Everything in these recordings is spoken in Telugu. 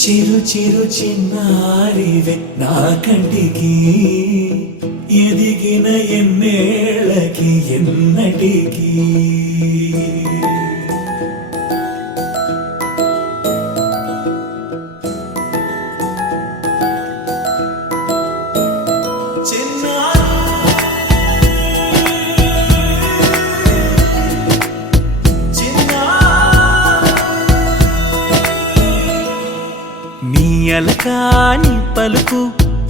చిరు చిరు చిన్నారివే నా కంటికి ఎదిగిన ఎన్నేళ్ళకి ఎన్నటికి అలకాని పలుకు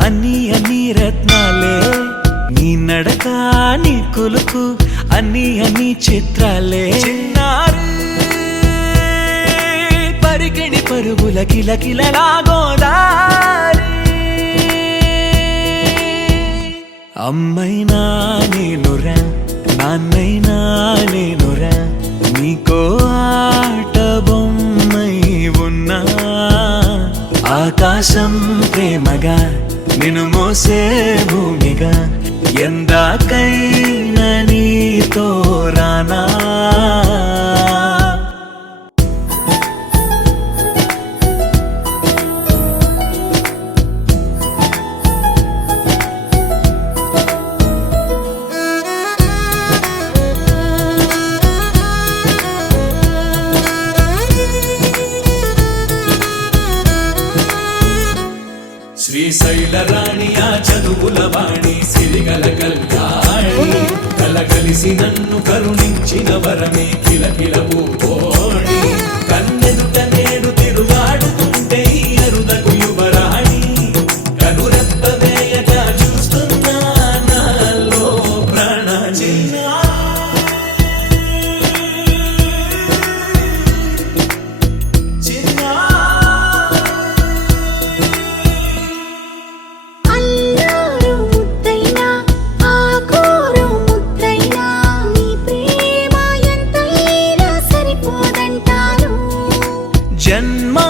అన్ని అన్ని రత్నాలే నీ నడకాని కులుకు అన్ని అన్ని చిత్రాలే పరికిణి పరుగుల కిలకిలలాగోదారి అమ్మైనా నేనురా నాన్నైనా నేనురా నీకో ఆట బొమ్మై ఉన్నా ఆకాశం ప్రేమగా నిన్ను మోసే భూమిగా ఎందాకైనా నీతో రానా శ్రీశైల రాణి ఆ చదువుల వాణి సిరిగల కల్యాణి కలగలిసి నన్ను కరుణించిన వరమే కిలకిల పూకోణి కన్నెదుట నేడు తిరుగాడుతుంటే అరుదకు యువరాణి కనురెప్ప వేయగా చూస్తున్నా నాలో ప్రాణ జన్మ